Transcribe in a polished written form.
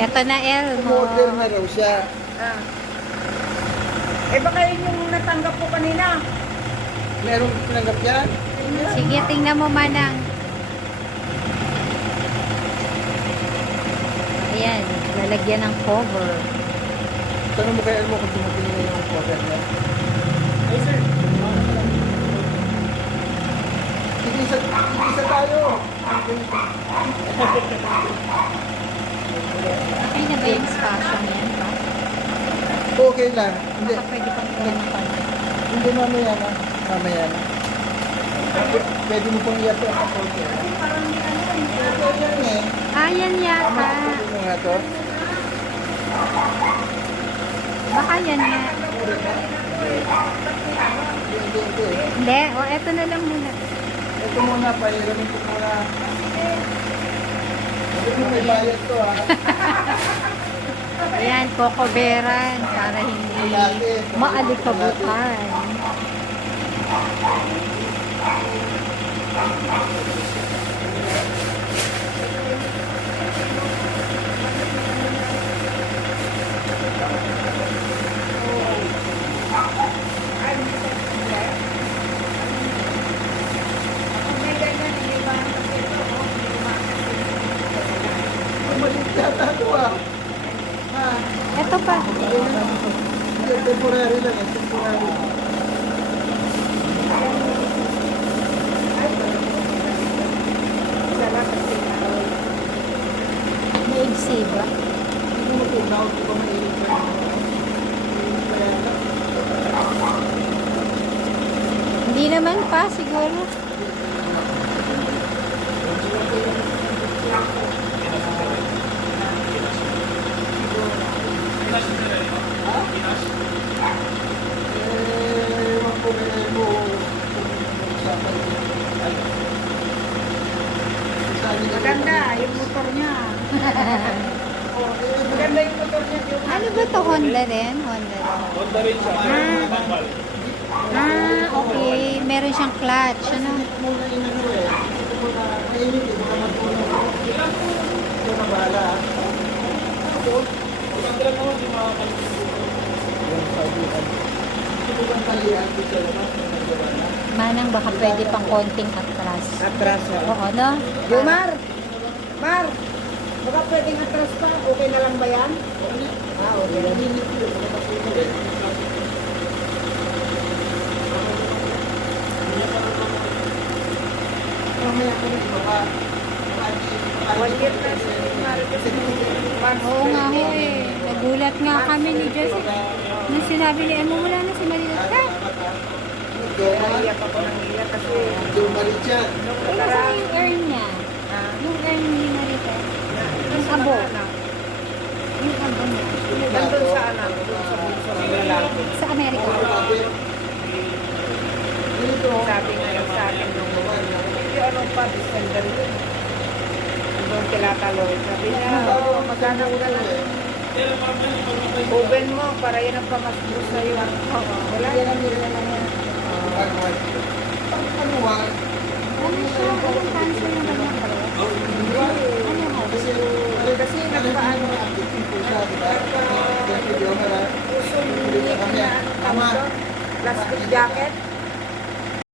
Eto na, Elmo. Order na raw siya. Ah. Eh baka yun yung natanggap ko kanina. Merong pinanggap yan? Sige, tingnan mo, Manang. Ayan, lalagyan ng cover. Tanong mo kay Elmo kung dumating na yung order niya. Ay, sir. Isa tayo. Okay na ba yung station yan, pa? Okay lang. Hindi. Baka pwede pang gawin ng konti. Hindi mamaya na. Mamaya na. Pwede mo pang iyato ang order. Parang may ano eh. Ah, yan yata. Pwede mo nga to. Baka yan nga. Hindi. Hindi, o eto na lang muna. Ito muna, pahiramin ko muna. Ito mo may bayad to ha. Ayan, kokoberan para hindi maalikabukan. May ganyan, hindi ba? Kasi ito, oh, hindi ba? Maliit yata ito ah. Ha? Eto pa. Hindi, temporary lang eh. Temporary. Sarap kasi. Maigsi ba? Hindi mo tunaw. Hindi ba mainit pa yan? Mainit pa yan. Hindi naman pa, siguro. Ewan ko kay Elmo. Usapan niya. Ay. Sabi niya, Maganda, yung motor niya. Oh, maganda yung motor niya. Yung Ano ba to? Honda rin? Honda rin. Honda rin siya. Tambal. Okay. Meron siyang clutch. Ano? muna inano eh. Ito muna, mainit eh. Baka matulog. Ito na bahala ah. Maganda lang naman yung mga Yung sabihan. Ito bang talihan ko siya naman? Nagawa na. Manang baka pwede pang konting atras. Atras Oo, no? Mar! Mar! Baka pwedeng atras pa. Okay na lang ba yan? Ah, okay. Mamaya ko rin baka. One year na si Marites. Oo nga ho eh. Nagulat nga kami ni Jessica. Nung sinabi ni Emo, wala na si Marita. Ha? Iyak ako ng iyak kasi Dumalit yan. nung Wala sa nakaraan. yung earn niya. Yung earn ni Marita. Yung abo. Yung abo niya. Nandun sa anak, doon sa bunso ng lalaki. Sa Amerika. Sabi nga yung sa akin nung yung ano pa, December yun. Nandun tinatalo. Sabi niya, oo, magkano ka na. Oven mo, para yan ang pamasbo sa'yo. Wala yan ang nila na yan. Pagpanuwan. Ano siya? Anong cancer na ba niya pala? Ano ho? Kasi nagpaano, Video ka na. puso hindi na ano tawag doon, plastic jacket.